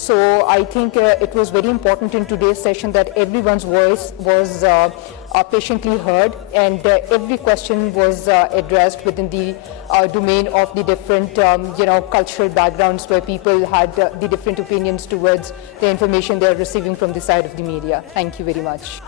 So I think it was very important in today's session that everyone's voice was patiently heard, and every question was addressed within the domain of the different cultural backgrounds, where people had the different opinions towards the information they are receiving from the side of the media. Thank you very much.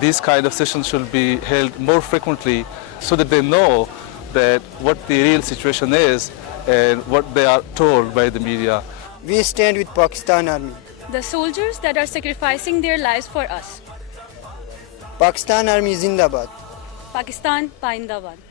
these kind of sessions should be held more frequently so that they know that what the real situation is and what they are told by the media. We stand with Pakistan Army. The soldiers that are sacrificing their lives for us. Pakistan Army Zindabad. Pakistan Paindabad.